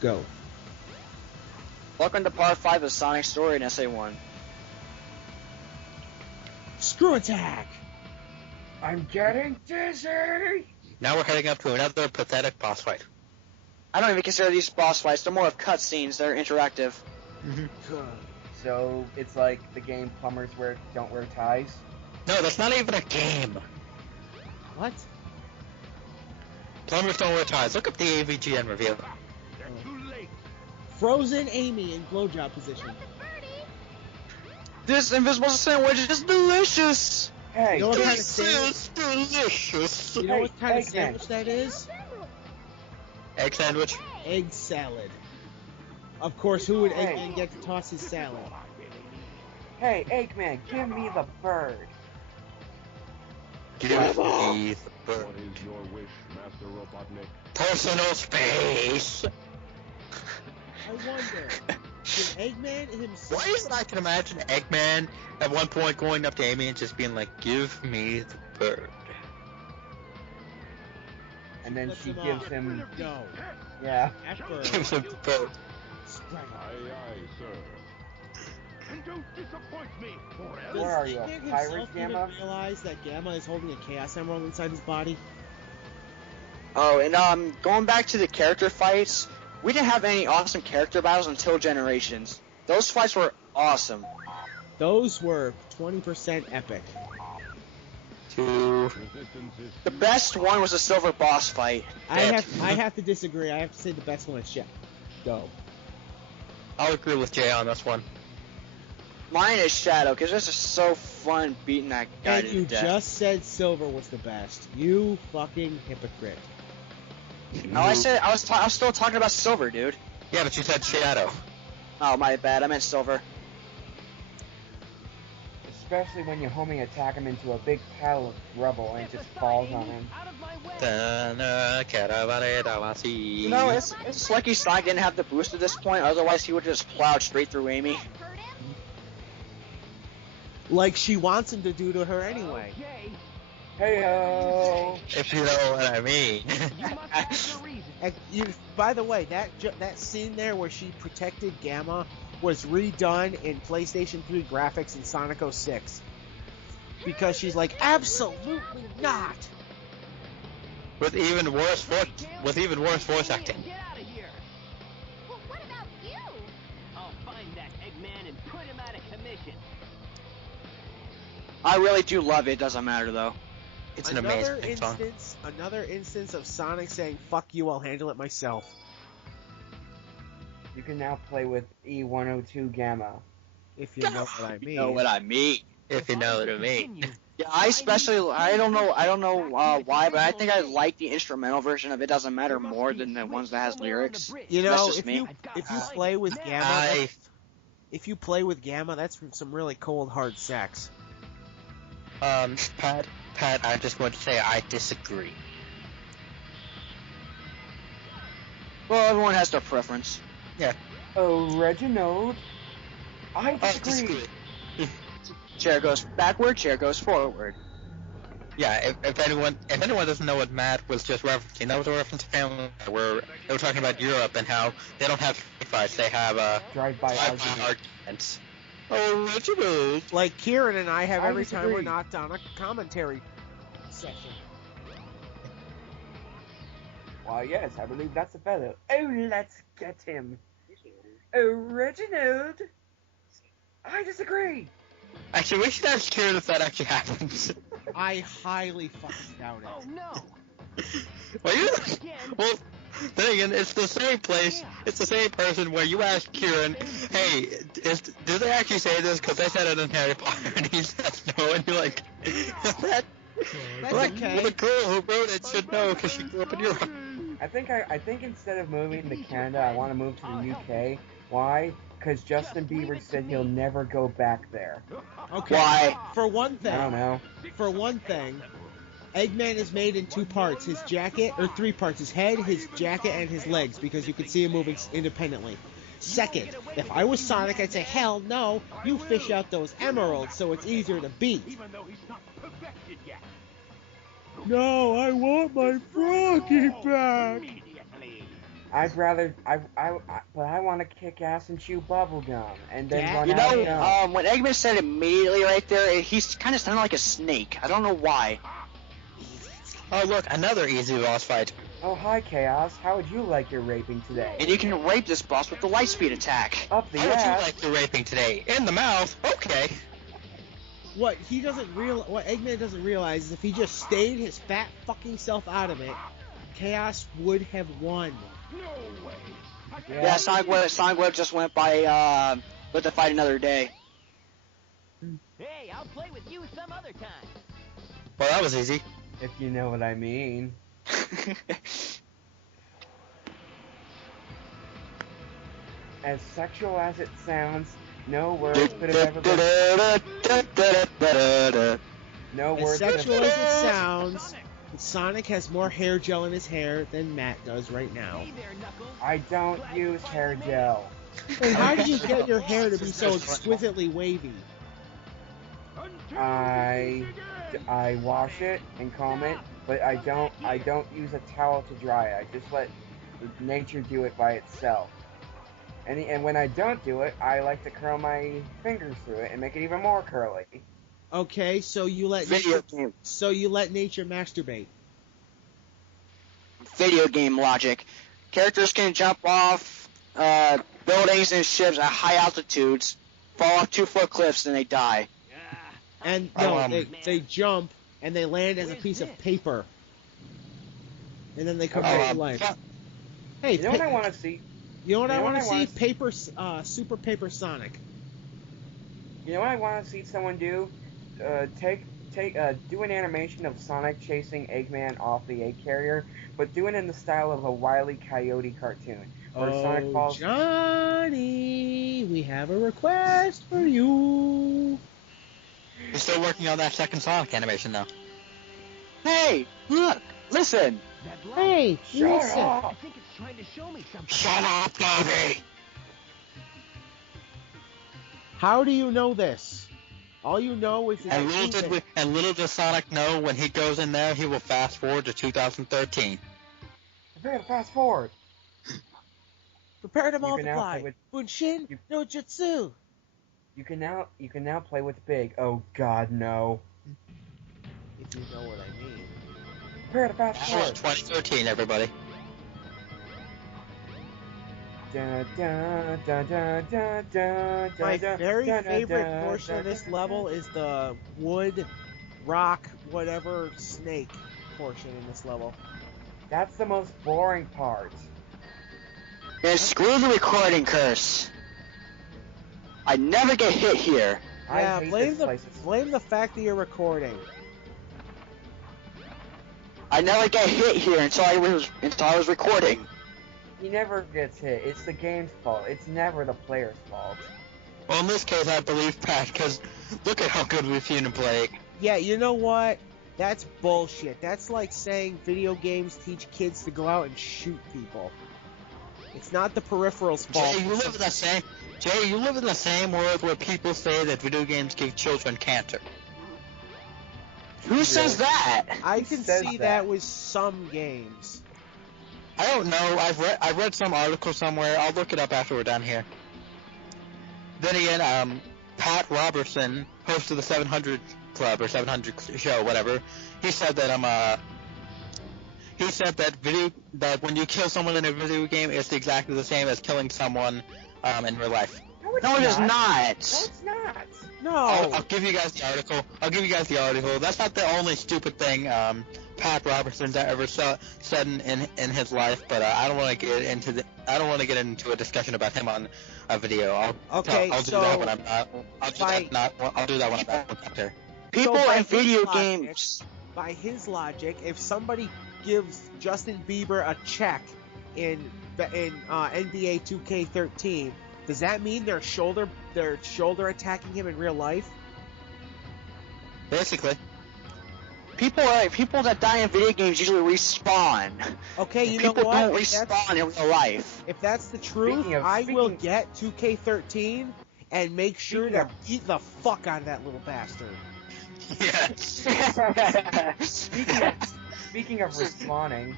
Go. Welcome to part 5 of Sonic Story in SA1. Screw attack! I'm getting dizzy! Now we're heading up to another pathetic boss fight. I don't even consider these boss fights, they're more of cutscenes, they're interactive. So, it's like the game Plumbers don't wear ties? No, that's not even a game. What? Plumbers don't wear ties. Look up the AVGN review. Frozen Amy in blowjob position. This invisible sandwich is delicious! Hey, You know what kind of This sandwich? is delicious. You know Hey, what kind of Eggman. sandwich that is? Egg sandwich. Egg salad. Of course, who would Hey. Eggman get to toss his salad? hey, Eggman, give me the bird. Give me the bird. What is your wish, Master Robotnik? Personal space. I wonder, did Eggman himself... Why is it I can imagine Eggman at one point going up to Amy and just being like, "Give me the bird." And then Flips she him gives off. him, No. yeah. That bird. Gives him the bird. Strike. Aye, aye, sir. And don't disappoint me forever. Does Where are you, a Eggman pirate, himself Gamma? even realize that Gamma is holding a Chaos Emerald inside his body? Oh, and going back to the character fights, we didn't have any awesome character battles until Generations. Those fights were awesome. Those were 20% epic. To Resistance is The best one was the silver boss fight. I Dead. have to disagree. I have to say the best one is Shep. Go. I'll agree with Jay on this one. Mine is Shadow, because it's just so fun beating that guy And to you death. just said Silver was the best. You fucking hypocrite. No, I was still talking about Silver, dude. Yeah, but you said Shadow. Oh, my bad, I meant Silver. Especially when you homing attack him into a big pile of rubble and it just falls on him. You know, it's lucky Sonic didn't have the boost at this point, otherwise he would have just plowed straight through Amy. Like she wants him to do to her anyway. Heyo! If you know what I mean. And by the way, that scene there where she protected Gamma was redone in PlayStation 3 graphics in Sonic 06. Because she's like, absolutely not! with even worse voice acting. Get out of here! Well, what about you? I'll find that Eggman and put him out of commission. I really do love it, doesn't matter though. It's an amazing song. Another instance of Sonic saying, fuck you, I'll handle it myself. You can now play with E102 Gamma. If you know what I mean. You know what I mean. If you know what I mean. Yeah, I don't know why, but I think I like the instrumental version of It Doesn't Matter more than the ones that has lyrics. You That's know, just if me. you play with Gamma, if you play with Gamma, that's some really cold hard sex. Pat, I just want to say I disagree. Well, everyone has their preference. Yeah. Oh, Reginald. I disagree. Chair goes backward, chair goes forward. Yeah, if anyone doesn't know what Matt was just referencing, that was a reference to Family Guy, where they were talking about Europe and how they don't have fights, they have Drive-by drive-by argument. arguments. Original. Like Kieran and I have I every time we're disagree. not on a commentary session. Why, yes, I believe that's a fellow. Oh, let's get him. Oh, Reginald. I disagree. Actually, we should ask Kieran if that actually happens. I highly fucking doubt it. Oh no! Well, then again, it's the same place, it's the same person where you ask Kieran, hey, do they actually say this? Because they said it in Harry Potter, and he says no, and you're like, that, That's like, okay. well, the girl who wrote it should know because she grew up in Europe. I think instead of moving to Canada, I want to move to the UK. Why? Because Justin Bieber said he'll never go back there. Okay. Why? For one I don't thing, know. Eggman is made in two parts: his jacket, or three parts: his head, his jacket, and his legs, because you can see him moving independently. Second, if I was Sonic, I'd say, hell no, you fish out those emeralds so it's easier to beat. even though he's not perfected yet. No, I want my Froggy back. Immediately. I'd rather but I want to kick ass and chew bubble gum and then Yeah, run You out of know, gum. when Eggman said immediately right there, he's kind of sounded like a snake. I don't know why. Oh look, another easy boss fight. Oh hi Chaos, how would you like your raping today? And you can rape this boss with the light speed attack. Up the How would you ass. like your raping today? In the mouth? Okay. What Eggman doesn't realize is if he just stayed his fat fucking self out of it, Chaos would have won. No way. Yeah, Sonic Web just went by, let the fight another day. Hey, I'll play with you some other time. Well, that was easy. If you know what I mean. As sexual as it sounds, no words could have ever been. No As words could sexual have as it sounds, Sonic has more hair gel in his hair than Matt does right now. Hey there, Knuckles. I don't use hair gel. Hey, how did you get your hair to be so exquisitely wavy? I wash it and comb it, but I don't use a towel to dry it. I just let nature do it by itself. And when I don't do it, I like to curl my fingers through it and make it even more curly. Okay, so you let nature masturbate. Video game logic. Characters can jump off buildings and ships at high altitudes, fall off 2-foot cliffs, and they die. And they jump and they land as a piece of paper, and then they come back to life. Hey, You know what I want to see? You know what I You know want what to I see? wanna Paper, Super Paper Sonic. You know what I want to see someone do? Do an animation of Sonic chasing Eggman off the egg carrier, but do it in the style of a Wile E. Coyote cartoon, where Sonic falls. Johnny, we have a request for you. We're still working on that second Sonic animation, though. Hey, look, listen. That light, Hey, Shut listen. I up! think it's trying to show me something. Shut up, Gabby! How do you know this? All you know is that And little does Sonic know when he goes in there, he will fast forward to 2013. Prepare to fast forward. prepare to You can now multiply. play with- Bunshin you- no Jutsu. You can now play with Big. Oh God, no! If you know what I mean. Prepare to fast It's forward. 2013, everybody. Da, da, da, da, da, da, My da, very da, da, favorite da, portion of da, this da, level is the wood, rock, whatever snake portion in this level. That's the most boring part. And screw the recording curse. I never get hit here. Yeah, I hate blame this the place. blame the fact that you're recording. I never get hit here until I was recording. He never gets hit. It's the game's fault. It's never the player's fault. Well, in this case, I believe Pat, because look at how good we've seen him play. Yeah, you know what? That's bullshit. That's like saying video games teach kids to go out and shoot people. It's not the peripheral's fault. Jay, you live in the same world where people say that video games give children cancer. Who says that? I Who can says see that? that with some games. I don't know. I've read some article somewhere. I'll look it up after we're done here. Then again, Pat Robertson, host of the 700 Club or 700 show, whatever, he said that that when you kill someone in a video game, it's exactly the same as killing someone in real life. No, it is No, not. it's not. No. I'll give you guys the article. That's not the only stupid thing Pat Robertson's ever said in his life, but I don't want to get into a discussion about him on a video. I'll do that when I'm not. I'll do that when I'm not there. People So by in video his logic- games. By his logic, if somebody gives Justin Bieber a check in NBA 2K13, does that mean they're shoulder attacking him in real life? Basically. People that die in video games usually respawn. Okay, you know People what? don't respawn in real life. If that's the truth, Speaking of- I will speaking- get 2K13 and make sure Speaking to of- beat the fuck out of that little bastard. Yes. Speaking of respawning,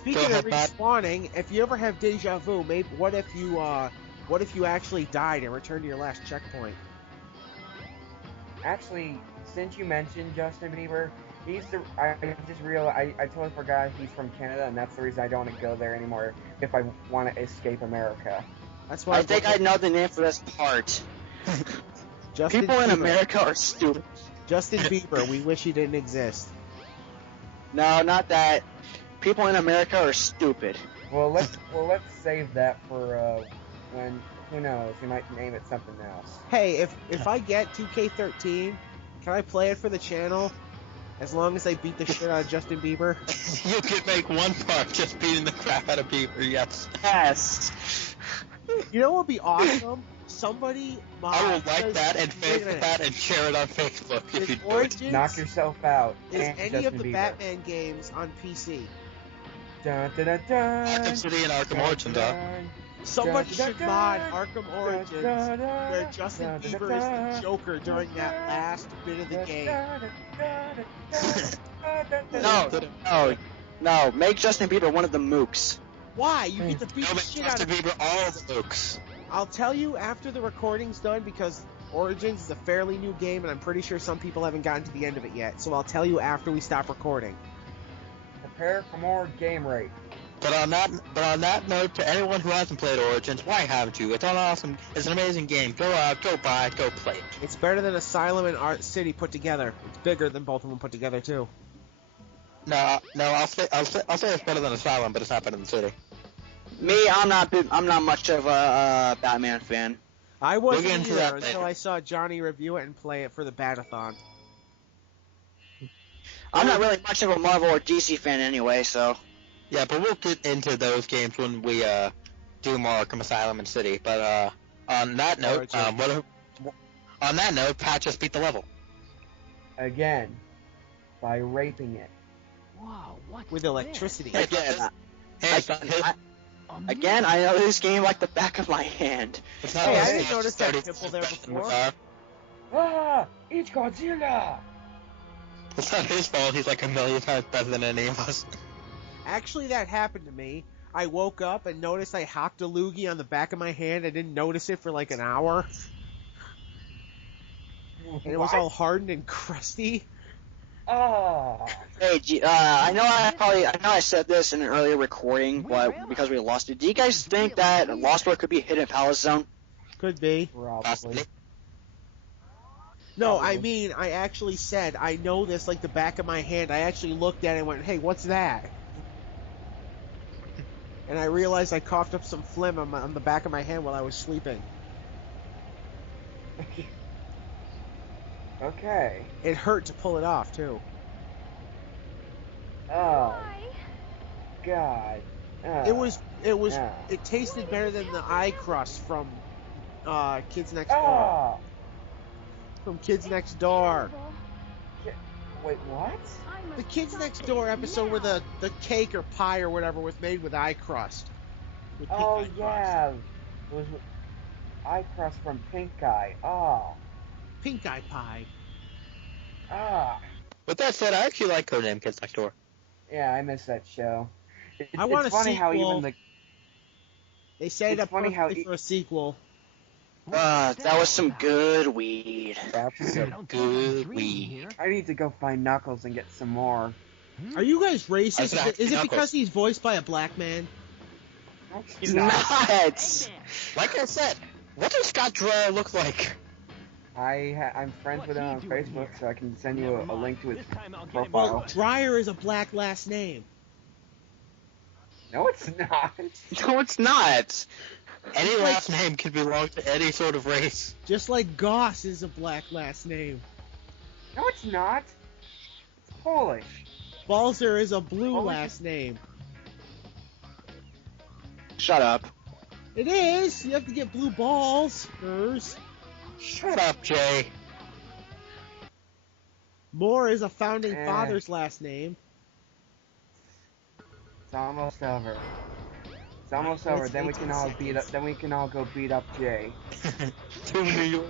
Speaking Go of ahead, Matt. respawning, if you ever have deja vu, maybe what if you actually died and returned to your last checkpoint? Actually, since you mentioned Justin Bieber, I just realized, I totally forgot he's from Canada, and that's the reason I don't want to go there anymore if I want to escape America. That's why I think I know the name for this part. Justin People in Bieber. America are stupid. Justin Bieber, we wish he didn't exist. No, not that. People in America are stupid. Well, let's save that for when, who knows, we might name it something else. Hey, if I get 2K13, can I play it for the channel? As long as I beat the shit out of Justin Bieber? You could make one part just beating the crap out of Bieber, yes. Yes. You know what would be awesome? Somebody I will like that and favorite that and share it on Facebook if you do it. Origins Knock yourself out. is and any Justin of the Bieber. Batman games on PC. Dun, dun, dun, dun, Arkham City and Arkham Origins, huh? Somebody Dun, dun, should dun, mod dun, Arkham Origins dun, dun, where Justin dun, dun, Bieber dun, is the Joker during that last bit of the game. No. Make Justin Bieber one of the mooks. Why? You get to beat No, the but shit out Justin of Bieber all the Lukes. I'll tell you after the recording's done because Origins is a fairly new game and I'm pretty sure some people haven't gotten to the end of it yet. So I'll tell you after we stop recording. Prepare for more game rape. But on that note, to anyone who hasn't played Origins, why haven't you? It's an awesome, it's an amazing game. Go out, go buy it, go play it. It's better than Asylum and Art City put together. It's bigger than both of them put together too. No, I'll say it's better than Asylum, but it's not better than City. Me, I'm not much of a Batman fan. I We'll wasn't get into either that until later. I saw Johnny review it and play it for the Batathon. I'm not really much of a Marvel or DC fan anyway, so. Yeah, but we'll get into those games when we do more Arkham Asylum and City. But on that note, Pat just beat the level. Again. By raping it. Whoa, what's With electricity. Hey, Again, I know this game like the back of my hand. It's not Hey, I like didn't it's notice that 30 pimple there best in the before. car. Ah! It's Godzilla! It's not his fault. He's like a million times better than any of us. Actually, that happened to me. I woke up and noticed I hocked a loogie on the back of my hand. I didn't notice it for like an hour. And it was all hardened and crusty. Oh! Hey, I know I said this in an earlier recording, but because we lost it. Do you guys think that Lost World could be a hidden Palace Zone? Could be. Probably. No, I mean, I actually said, I know this like the back of my hand. I actually looked at it and went, hey, what's that? And I realized I coughed up some phlegm on the back of my hand while I was sleeping. Okay. It hurt to pull it off, too. Oh. God. It tasted better than the eye crust from Kids Next Door. Oh! From Kids Next Door. Wait, what? The Kids Next Door episode where the cake or pie or whatever was made with eye crust. With pink Oh, eye crust. yeah. It was eye crust from Pink Eye. Oh. Pink eye pie. Ah. With that said, I actually like Codename Kids Next Door. Yeah, I miss that show. I want it's a funny how sequel. even the They set it It's up funny how perfectly for a sequel. That was some good weed. That's I don't think I'm Good dreaming weed. here. I need to go find Knuckles and get some more. Are you guys I racist? said I Is it Knuckles. because he's voiced by a black man? He's not. Like I said, what does Scott Drell look like? I'm friends with him on Facebook, so I can send you a link to his This time I'll get him profile. Well, Dreyer is a black last name. No, it's not. No, it's not. Any last name can belong to any sort of race. Just like Goss is a black last name. No, it's not. It's Polish. Balzer is a blue Oh, last name. Shut up. It is. You have to get blue balls. Shut up, Jay. Moore is a founding father's last name. It's almost over. It's almost over. It's Then we 18 can all seconds. beat up. Then we can all go beat up Jay. To New York.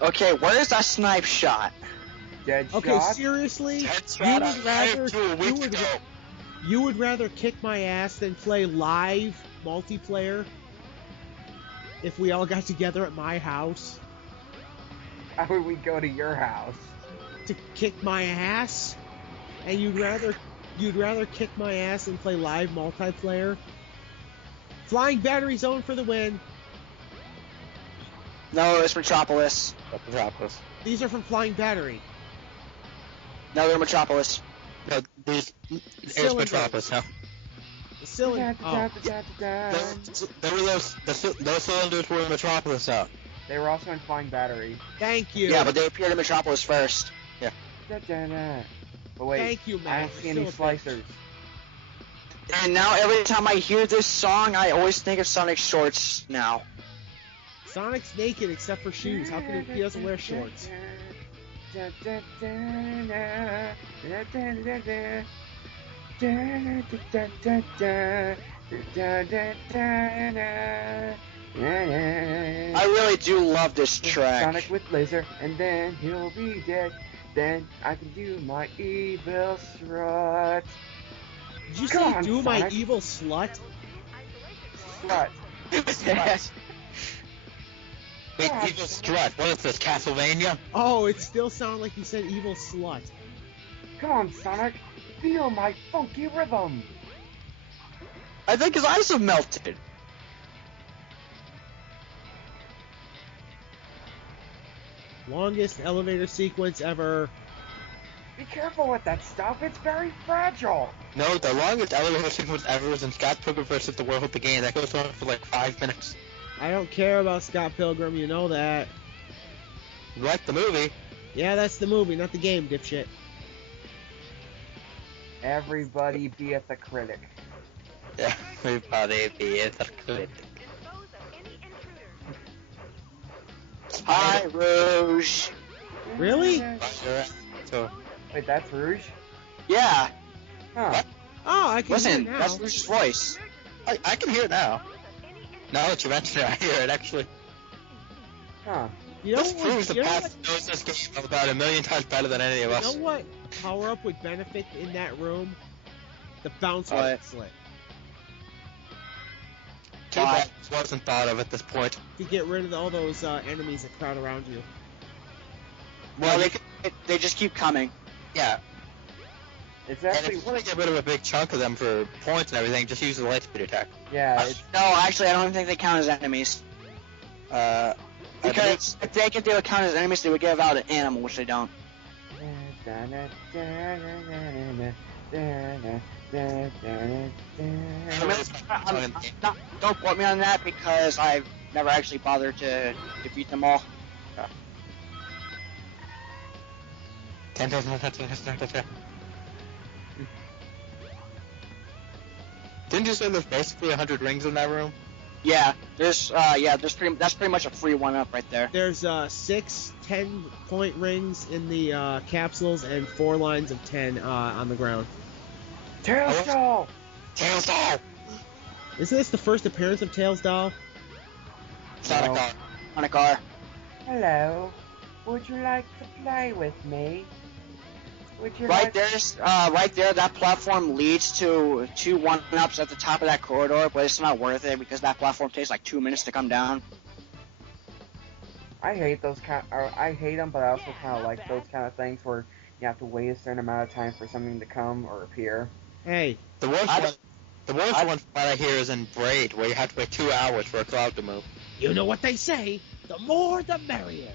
Okay, where is that snipe shot? Dead Okay, shot. seriously? That's You right, would I rather have 2 weeks you would, ago. You would rather kick my ass than play live multiplayer if we all got together at my house How would we go to your house? to kick my ass? And you'd rather kick my ass than play live multiplayer? Flying Battery Zone for the win. No, it's Metropolis. Metropolis. These are from Flying Battery. No, they're Metropolis. No, it was Metropolis, no. The cylinder. Oh. Those cylinders were in Metropolis, no. They were also in Flying Battery. Thank you. Yeah, but they appeared in Metropolis first. But wait, Thank you, I man. don't see any slicers. And now every time I hear this song, I always think of Sonic Shorts now. Sonic's naked except for shoes. How can he doesn't wear shorts? I really do love this track. Sonic with laser, and then he'll be dead. Then I can do my evil strut. Did you Come say on, do my Sonic. evil slut? Slut. Yes. Wait, God, Evil Strut, what is this, Castlevania? Oh, it still sounded like you said evil slut. Come on, Sonic. Feel my funky rhythm. I think his eyes have melted. Longest elevator sequence ever. Be careful with that stuff. It's very fragile. No, the longest elevator sequence ever was in Scott Pilgrim vs. the World, the game. That goes on for like 5 minutes. I don't care about Scott Pilgrim, you know that. You like the movie? Yeah, that's the movie, not the game, dipshit. Everybody be at the critic. Yeah, everybody be a critic. Hi, Rouge. Really? So, Wait, that's Rouge? Yeah. Huh. Oh, I can Listen, hear it now. that's Rouge's voice. I can hear it now. Now that you mention it, I hear it actually. Huh. You know This proves what? the past knows this game about a million times better than any of You us. know what power up would benefit in that room? The bounce What? bracelet. Too bad this wasn't thought of at this point. To get rid of all those enemies that crowd around you. Well, they just keep coming. Yeah, It's and actually... if you want to get rid of a big chunk of them for points and everything, just use the light speed attack. Yeah, it's... No, actually, I don't think they count as enemies. Because if they would count as enemies, they would give out an animal, which they don't. Don't quote me on that because I've never actually bothered to defeat them all. Didn't you say there's basically 100 rings in that room? Yeah, that's pretty much a free one-up right there. There's 6 10-point rings in the capsules and 4 lines of 10 on the ground. Tail Skull! Tails doll! Isn't this the first appearance of Tails Doll? Sonic No. doll. On a car. Hello. Would you like to play with me? Would you Right like... there, that platform leads to 2 one-ups at the top of that corridor, but it's not worth it because that platform takes like 2 minutes to come down. I hate those I hate them, but I also kind of like those kind of things where you have to wait a certain amount of time for something to come or appear. Hey, The worst one that I hear is in Braid, where you have to wait 2 hours for a cloud to move. you know what they say. The more the merrier.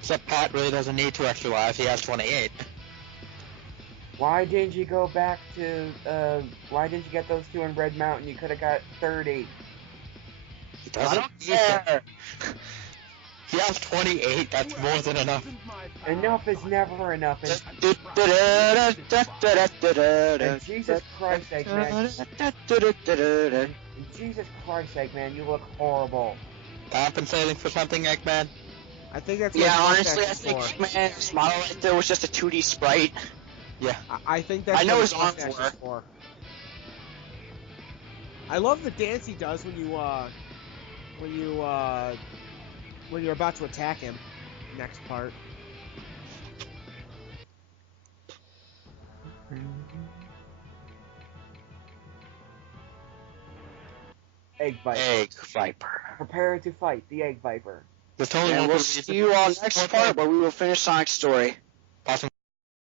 Except Pat really doesn't need 2 extra lives, he has 28. Why didn't you go back to, why didn't you get those 2 in Red Mountain? You could have got 30. He I doesn't don't need them. care. He has 28, that's more than enough. Enough is never enough. And Jesus Christ, Eggman. In Jesus Christ, Eggman, you look horrible. Compensating for something, Eggman? I think that's Yeah, what honestly, I Mustache think is for. Eggman's model right there was just a 2D sprite. Yeah. I think that's I know what his Mustache arms is for. I love the dance he does when you're about to attack him. Next part. Egg Viper. Egg Viper. Prepare to fight the Egg Viper. The Tony And we'll see you all next part where we will finish Sonic's story.